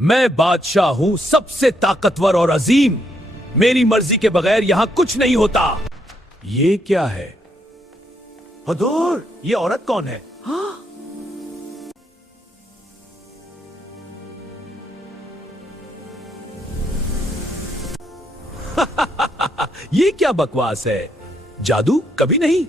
मैं बादशाह हूं, सबसे ताकतवर और अजीम। मेरी मर्जी के बगैर यहां कुछ नहीं होता। ये क्या है? हदूर, ये औरत कौन है? हाँ? ये क्या बकवास है? जादू कभी नहीं।